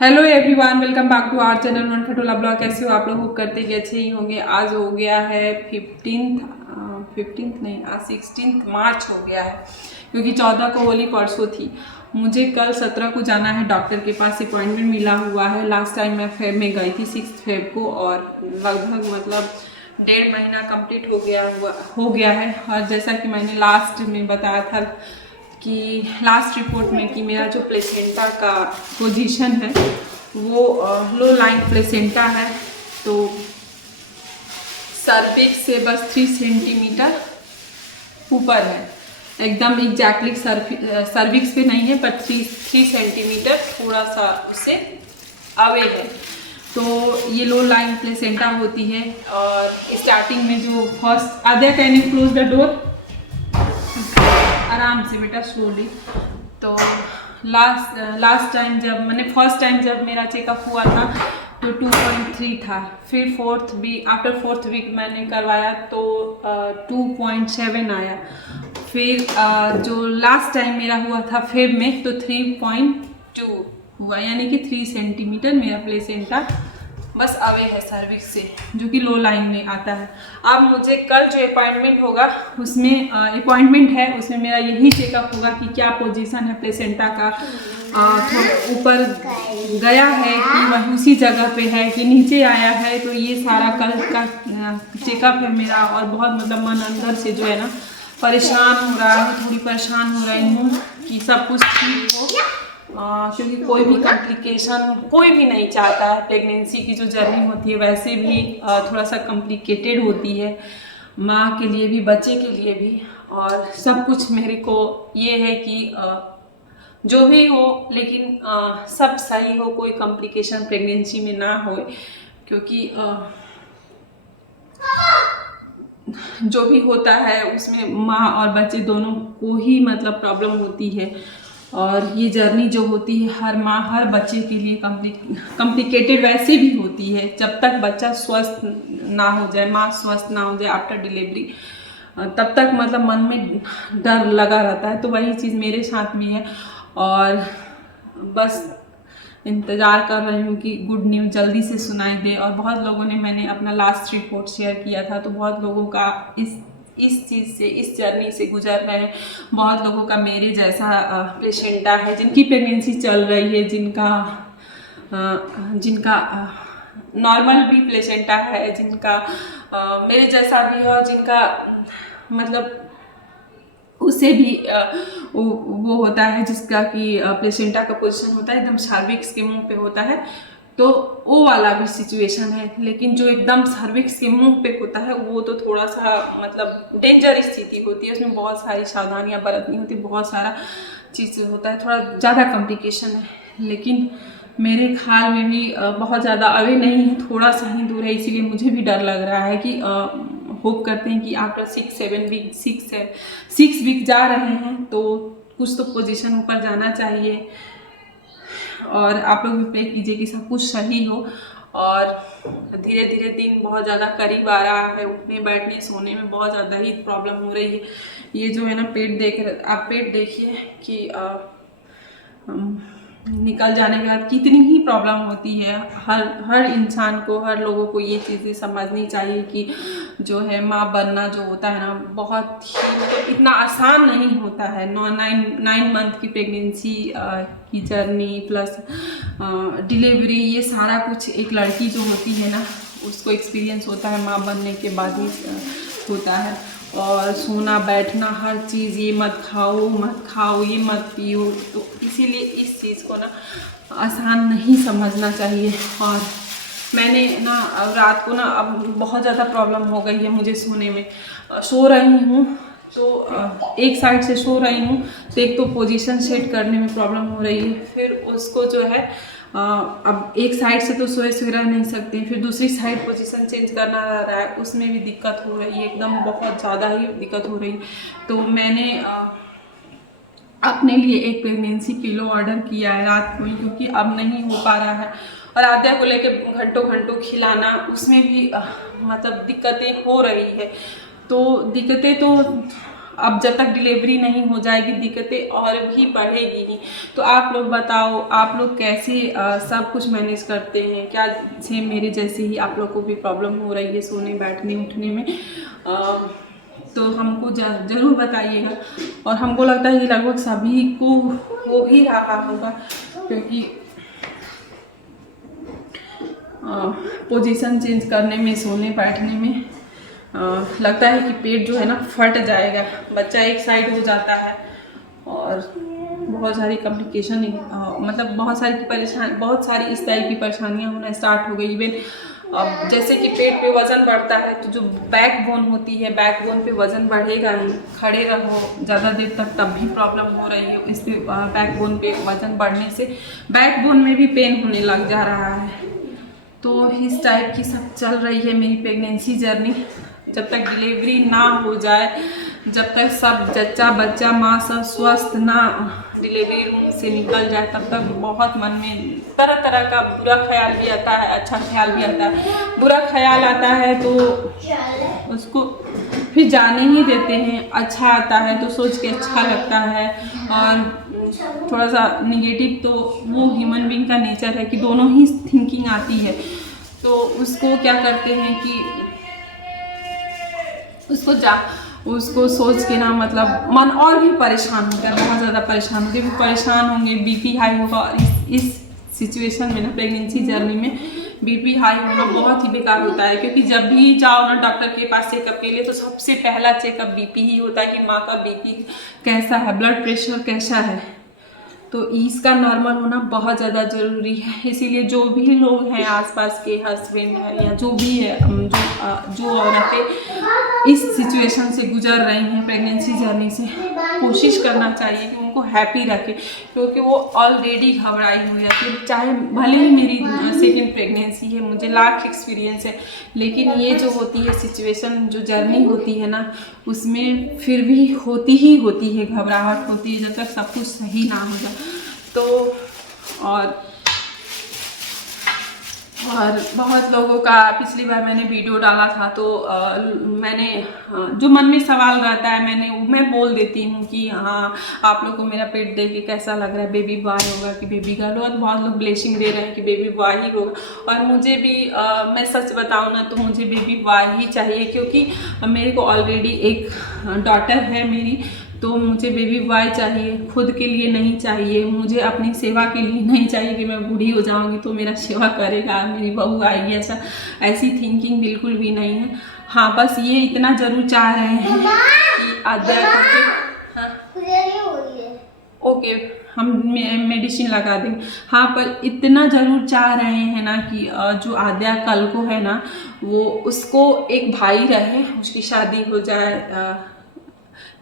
Hello everyone, welcome back to our channel one Khatola blog. कैसे हो आप लोग? होप करते कि अच्छे ही होंगे। आज हो गया है 15th नहीं, आज 16 मार्च हो गया है, क्योंकि 14 को होली परसों थी। मुझे कल 17 को जाना है डॉक्टर के पास, अपॉइंटमेंट मिला हुआ है। लास्ट टाइम मैं फेब में गई थी 6 फेब को, और लगभग मतलब 1.5 महीना कंप्लीट हो गया है। और जैसा कि मैंने लास्ट में बताया था कि लास्ट रिपोर्ट में कि मेरा जो प्लेसेंटा का पोजीशन है वो लो लाइन प्लेसेंटा है, तो सर्विक्स से बस 3 सेंटीमीटर ऊपर है। एकदम एग्जैक्टली सर्विक्स पे नहीं है, पर 3 सेंटीमीटर थोड़ा सा उससे अवे है। तो ये लो लाइन प्लेसेंटा होती है। और स्टार्टिंग में जो first Aadya, can you close the door? आराम से बेटा, स्लोली। तो लास्ट टाइम जब मैंने फर्स्ट टाइम जब मेरा चेकअप हुआ था तो 2.3 था। फिर आफ्टर फोर्थ वीक मैंने करवाया तो 2.7 आया। फिर जो लास्ट टाइम मेरा हुआ था फेब में तो 3.2 हुआ, यानी कि 3 सेंटीमीटर मेरा प्लेसेंटा बस अवे है सर्विक्स से, जो कि लो लाइन में आता है। अब मुझे कल जो अपॉइंटमेंट होगा उसमें उसमें मेरा यही चेकअप होगा कि क्या पोजीशन है प्लेसेंटा का, थोड़ा ऊपर गया है कि वहीं उसी जगह पे है कि नीचे आया है। तो ये सारा कल का चेकअप है मेरा। और बहुत मतलब मन अंदर से जो है ना परेशान हो रहा है, थोड़ी परेशान हो रही हूँ कि सब कुछ ठीक हो। क्योंकि कोई भी कॉम्प्लिकेशन कोई भी नहीं चाहता है। प्रेगनेंसी की जो जर्नी होती है वैसे भी थोड़ा सा कॉम्प्लिकेटेड होती है, माँ के लिए भी बच्चे के लिए भी। और सब कुछ मेरे को ये है कि जो भी हो, लेकिन सब सही हो, कोई कॉम्प्लिकेशन प्रेगनेंसी में ना हो। क्योंकि जो भी होता है उसमें माँ और बच्चे दोनों को ही मतलब प्रॉब्लम होती है। और ये जर्नी जो होती है हर माँ हर बच्चे के लिए कॉम्प्लिकेटेड वैसे भी होती है, जब तक बच्चा स्वस्थ ना हो जाए, माँ स्वस्थ ना हो जाए आफ्टर डिलीवरी, तब तक मतलब मन में डर लगा रहता है। तो वही चीज़ मेरे साथ भी है। और बस इंतज़ार कर रही हूँ कि गुड न्यूज़ जल्दी से सुनाई दे। और बहुत लोगों ने, मैंने अपना लास्ट रिपोर्ट शेयर किया था तो बहुत लोगों का इस चीज़ से, इस जर्नी से गुजर रहे हैं। बहुत लोगों का मेरे जैसा प्लेसेंटा है, जिनकी प्रेगनेंसी चल रही है, जिनका नॉर्मल भी प्लेसेंटा है, जिनका मेरे जैसा भी है, और जिनका मतलब उससे भी वो होता है जिसका कि प्लेसेंटा का पोजीशन होता है एकदम सर्विक्स के मुंह पे होता है। तो वो वाला भी सिचुएशन है। लेकिन जो एकदम सर्विक्स के मुंह पे होता है वो तो थोड़ा सा मतलब डेंजर स्थिति होती है, उसमें बहुत सारी सावधानियां बरतनी होती है, बहुत सारा चीज़ होता है, थोड़ा ज़्यादा कॉम्प्लिकेशन है। लेकिन मेरे ख्याल में भी बहुत ज़्यादा अवे नहीं है, थोड़ा सा ही दूर है। इसीलिए मुझे भी डर लग रहा है कि होप करते हैं कि आफ्टर 6 वीक जा रहे हैं तो कुछ तो पोजीशन ऊपर जाना चाहिए। और आप लोग भी प्रे कीजिए कि सब कुछ सही हो। और धीरे धीरे दिन बहुत ज़्यादा करीब आ रहा है, उठने बैठने सोने में बहुत ज़्यादा ही प्रॉब्लम हो रही है। ये जो है ना आप पेट देखिए कि निकल जाने के बाद कितनी ही प्रॉब्लम होती है। हर इंसान को, हर लोगों को ये चीज़ें समझनी चाहिए कि जो है माँ बनना जो होता है ना बहुत ही इतना आसान नहीं होता है। 9 मंथ की प्रेगनेंसी की जर्नी प्लस डिलीवरी, ये सारा कुछ एक लड़की जो होती है ना उसको एक्सपीरियंस होता है, माँ बनने के बाद ही होता है। और सोना बैठना हर चीज़, ये मत खाओ, ये मत पियो। तो इसीलिए इस चीज़ को ना आसान नहीं समझना चाहिए। और मैंने ना रात को ना अब बहुत ज़्यादा प्रॉब्लम हो गई है मुझे सोने में। सो रही हूँ तो एक साइड से सो रही हूँ तो एक तो पोजीशन सेट करने में प्रॉब्लम हो रही है, फिर उसको जो है अब एक साइड से तो सोए रह नहीं सकते, फिर दूसरी साइड पोजीशन चेंज करना रह रहा है, उसमें भी दिक्कत हो रही है, एकदम बहुत ज़्यादा ही दिक्कत हो रही है। तो मैंने अपने लिए एक प्रेगनेंसी पिलो ऑर्डर किया है रात को ही, क्योंकि अब नहीं हो पा रहा है। और आद्या को लेके घंटों घंटों खिलाना, उसमें भी मतलब दिक्कतें हो रही है। तो दिक्कतें तो अब जब तक डिलीवरी नहीं हो जाएगी दिक्कतें और भी बढ़ेगी ही। तो आप लोग बताओ, आप लोग कैसे सब कुछ मैनेज करते हैं? क्या सेम मेरे जैसे ही आप लोग को भी प्रॉब्लम हो रही है सोने बैठने उठने में? तो हमको ज़रूर बताइएगा। और हमको लगता है कि लगभग सभी को हो ही रहा होगा, क्योंकि पोजीशन चेंज करने में, सोने बैठने में लगता है कि पेट जो है ना फट जाएगा, बच्चा एक साइड हो जाता है और बहुत सारी कम्प्लिकेशन, मतलब बहुत सारी इस टाइप की परेशानियां होना स्टार्ट हो गई। इवन अब जैसे कि पेट पे वज़न बढ़ता है तो जो बैक बोन होती है, बैक बोन पे वज़न बढ़ेगा ही। खड़े रहो ज़्यादा देर तक तब भी प्रॉब्लम हो रही है। इस बैक बोन पे वज़न बढ़ने से बैक बोन में भी पेन होने लग जा रहा है। तो इस टाइप की सब चल रही है मेरी प्रेगनेंसी जर्नी। जब तक डिलीवरी ना हो जाए, जब तक सब जच्चा बच्चा माँ सब स्वस्थ ना डिलीवरी रूम से निकल जाए, तब तक बहुत मन में तरह तरह का बुरा ख्याल भी आता है, अच्छा ख्याल भी आता है। बुरा ख्याल आता है तो उसको फिर जाने ही देते हैं, अच्छा आता है तो सोच के अच्छा लगता है। और थोड़ा सा निगेटिव तो वो ह्यूमन बीइंग का नेचर है कि दोनों ही थिंकिंग आती है। तो उसको क्या करते हैं कि उसको सोच के ना, मतलब मन और भी परेशान होता है, बहुत ज़्यादा परेशान होंगे, भी परेशान होंगे, बीपी हाई होगा। और इस सिचुएशन में ना, प्रेगनेंसी जर्नी में बीपी हाई होना बहुत ही बेकार होता है। क्योंकि जब भी जाओ ना डॉक्टर के पास चेकअप के लिए, तो सबसे पहला चेकअप बीपी ही होता है कि माँ का बीपी कैसा है, ब्लड प्रेशर कैसा है। तो इसका नॉर्मल होना बहुत ज़्यादा ज़रूरी है। इसीलिए जो भी लोग हैं आसपास के, हस्बैंड है या जो भी है, जो औरतें इस सिचुएशन से गुजर रही हैं प्रेगनेंसी जर्नी से, कोशिश करना चाहिए कि उनको हैप्पी रखें। क्योंकि वो ऑलरेडी घबराई हुई है। चाहे भले ही मेरी सेकेंड प्रेगनेंसी है, मुझे लाख एक्सपीरियंस है, लेकिन ये जो होती है सिचुएशन, जो जर्नी होती है ना, उसमें फिर भी होती ही होती है, घबराहट होती है जब तक सब कुछ सही ना हो जाए। तो और बहुत लोगों का पिछली बार मैंने वीडियो डाला था, तो मैंने जो मन में सवाल रहता है मैं बोल देती हूँ कि हाँ, आप लोग को मेरा पेट देख के कैसा लग रहा है, बेबी बॉय होगा कि बेबी गर्ल होगा? तो बहुत लोग ब्लेसिंग दे रहे हैं कि बेबी बॉय ही होगा। और मुझे भी मैं सच बताऊँ ना, तो मुझे बेबी बॉय ही चाहिए, क्योंकि मेरे को ऑलरेडी एक डॉटर है मेरी। तो मुझे बेबी बॉय चाहिए, खुद के लिए नहीं चाहिए, मुझे अपनी सेवा के लिए नहीं चाहिए कि मैं बूढ़ी हो जाऊंगी तो मेरा सेवा करेगा, मेरी बहू आएगी, ऐसी थिंकिंग बिल्कुल भी नहीं है। हाँ, बस ये इतना ज़रूर चाह रहे हैं कि आद्या ओके हम मेडिसिन लगा देंगे। हाँ, पर इतना ज़रूर चाह रहे हैं ना कि जो आद्या कल को है ना, वो उसको एक भाई रहे, उसकी शादी हो जाए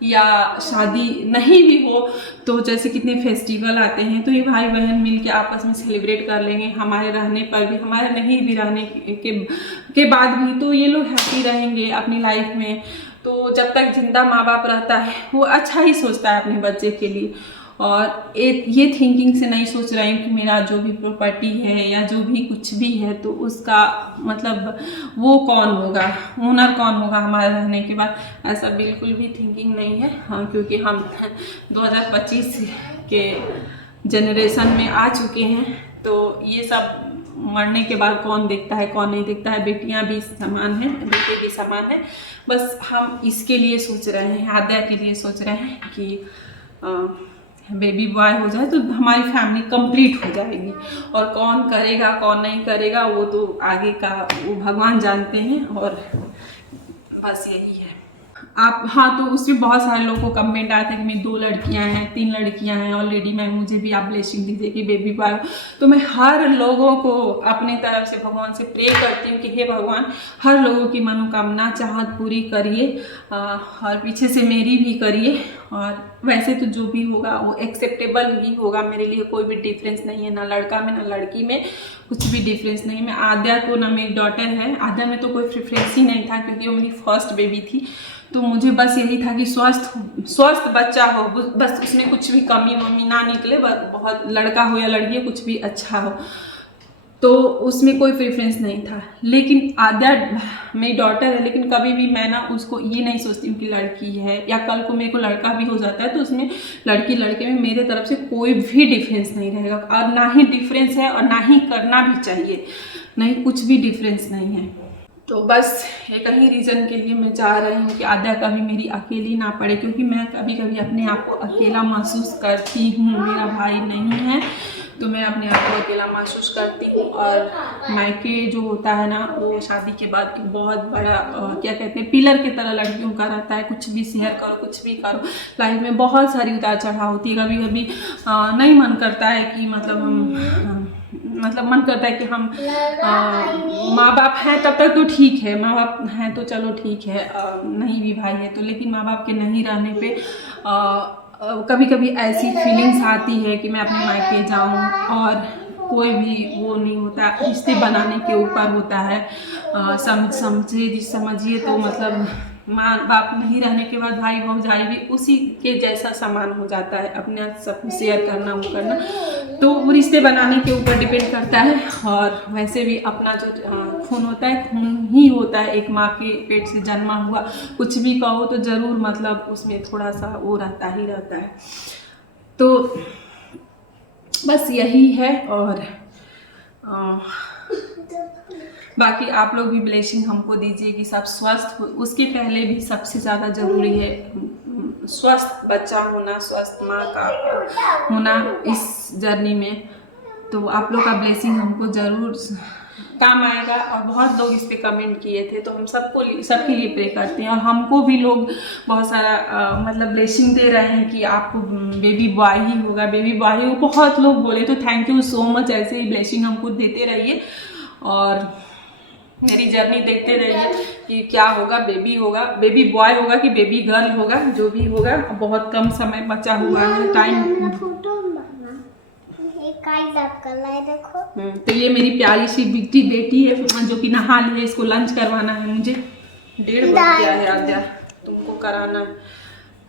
या शादी नहीं भी हो तो जैसे कितने फेस्टिवल आते हैं, तो ये भाई बहन मिल के आपस में सेलिब्रेट कर लेंगे। हमारे रहने पर भी, हमारे नहीं भी रहने के बाद भी तो ये लोग हैप्पी रहेंगे अपनी लाइफ में। तो जब तक जिंदा माँ बाप रहता है, वो अच्छा ही सोचता है अपने बच्चे के लिए। और ये थिंकिंग से नहीं सोच रहे हैं कि मेरा जो भी प्रॉपर्टी है या जो भी कुछ भी है, तो उसका मतलब वो कौन होगा, ओनर कौन होगा हमारे रहने के बाद। ऐसा बिल्कुल भी थिंकिंग नहीं है। हाँ, क्योंकि हम 2025 के जनरेशन में आ चुके हैं, तो ये सब मरने के बाद कौन देखता है, कौन नहीं देखता है। बेटियां भी समान हैं, बेटे भी समान हैं। बस हम इसके लिए सोच रहे हैं, आद्या के लिए सोच रहे हैं कि बेबी बॉय हो जाए तो हमारी फैमिली कंप्लीट हो जाएगी। और कौन करेगा कौन नहीं करेगा वो तो आगे का वो भगवान जानते हैं। और बस यही है। आप हाँ, तो उसमें बहुत सारे लोगों को कमेंट आया था कि मेरी 2 लड़कियां हैं, 3 लड़कियां हैं ऑलरेडी, मैं मुझे भी आप ब्लेसिंग दीजिए कि बेबी बॉय। तो मैं हर लोगों को अपनी तरफ से भगवान से प्रे करती हूँ कि हे भगवान, हर लोगों की मनोकामना चाहत पूरी करिए, और पीछे से मेरी भी करिए। और वैसे तो जो भी होगा वो एक्सेप्टेबल ही होगा मेरे लिए, कोई भी डिफरेंस नहीं है, ना लड़का में ना लड़की में कुछ भी डिफरेंस नहीं। मैं आद्या को, ना मेरी डॉटर है, आद्या में तो कोई प्रेफरेंस ही नहीं था क्योंकि वो मेरी फर्स्ट बेबी थी। तो मुझे बस यही था कि स्वस्थ बच्चा हो, बस उसमें कुछ भी कमी वमी ना निकले, बहुत लड़का हो या लड़की हो, कुछ भी अच्छा हो। तो उसमें कोई प्रेफरेंस नहीं था। लेकिन आद्या मेरी डॉटर है, लेकिन कभी भी मैं ना उसको ये नहीं सोचती हूँ कि लड़की है, या कल को मेरे को लड़का भी हो जाता है तो उसमें लड़की लड़के में मेरे तरफ से कोई भी डिफरेंस नहीं रहेगा, और ना ही डिफरेंस है और ना ही करना भी चाहिए, नहीं कुछ भी डिफरेंस नहीं है। तो बस एक ही रीज़न के लिए मैं चाह रही हूँ कि आद्या कभी मेरी अकेली ना पड़े, क्योंकि मैं कभी कभी अपने आप को अकेला महसूस करती हूँ। मेरा भाई नहीं है तो मैं अपने आप को अकेला महसूस करती हूँ। और मायके जो होता है ना, वो शादी के बाद बहुत बड़ा क्या कहते हैं, पिलर की तरह लड़कियों का रहता है। कुछ भी शेयर करो, कुछ भी करो, लाइफ में बहुत सारी उतार चढ़ाव होती है। कभी कभी नहीं मन करता है कि मतलब मन करता है कि हम माँ बाप हैं तब तक तो ठीक है, माँ बाप हैं तो चलो ठीक है, नहीं भी भाई है तो, लेकिन माँ बाप के नहीं रहने पे कभी कभी ऐसी फीलिंग्स आती है कि मैं अपने मायके जाऊं, और कोई भी वो नहीं होता, रिश्ते बनाने के ऊपर होता है। समझिए तो मतलब माँ बाप नहीं रहने के बाद भाई भौजाई भी उसी के जैसा समान हो जाता है, अपने सब कुछ शेयर करना, वो करना, तो वो रिश्ते बनाने के ऊपर डिपेंड करता है। और वैसे भी अपना जो खून होता है, खून ही होता है, एक माँ के पेट से जन्मा हुआ, कुछ भी कहो तो ज़रूर मतलब उसमें थोड़ा सा वो रहता ही रहता है। तो बस यही है। और बाकी आप लोग भी ब्लेसिंग हमको दीजिए कि सब स्वस्थ हो। उसके पहले भी सबसे ज़्यादा ज़रूरी है स्वस्थ बच्चा होना, स्वस्थ माँ का होना इस जर्नी में। तो आप लोग का ब्लेसिंग हमको ज़रूर काम आएगा। और बहुत लोग इस पे कमेंट किए थे, तो हम सबके लिए प्रे करते हैं। और हमको भी लोग बहुत सारा मतलब ब्लेसिंग दे रहे हैं कि आपको बेबी बॉय ही होगा, बेबी बॉय ही, बहुत लोग बोले, तो थैंक यू सो मच। ऐसे ही ब्लेसिंग हमको देते रहिए और मेरी जर्नी देखते रहिए कि क्या होगा, बेबी होगा, बेबी बॉय होगा कि बेबी गर्ल होगा, जो भी होगा। बहुत कम समय बचा हुआ है, टाइम। देखो तो ये मेरी प्यारी सी बिगटी बेटी है जो कि नहा ली है। इसको लंच करवाना है मुझे, 1:30 बज गया है। आद्या तुमको कराना है।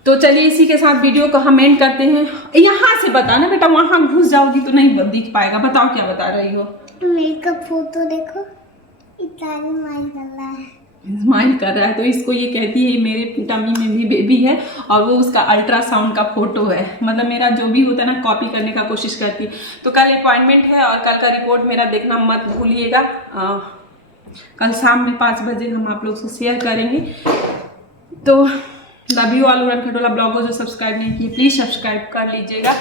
तो चलिए इसी के साथ वीडियो को हम एंड करते हैं। यहाँ से बताना बेटा, वहाँ घुस जाओगी तो नहीं दिख पाएगा। बताओ क्या बता रही हो? मेकअप फोटो देखो, इतना स्माइल कर रहा है, स्माइल कर रहा है। तो इसको ये कहती है मेरे टमी में भी बेबी है, और वो उसका अल्ट्रासाउंड का फोटो है। मतलब मेरा जो भी होता है ना, कॉपी करने का कोशिश करती है। तो कल अपॉइंटमेंट है और कल का रिपोर्ट मेरा देखना मत भूलिएगा। कल शाम में 5 बजे हम आप लोग से शेयर करेंगे। तो लव यू ऑल। उड़न खटोला ब्लॉग को जो सब्सक्राइब नहीं किए प्लीज़ सब्सक्राइब कर लीजिएगा,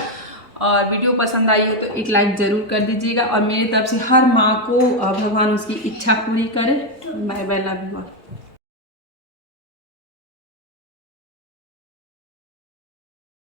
और वीडियो पसंद आई हो तो एक लाइक ज़रूर कर दीजिएगा। और मेरी तरफ से हर माँ को भगवान उसकी इच्छा पूरी करे। Bye bye, love you all.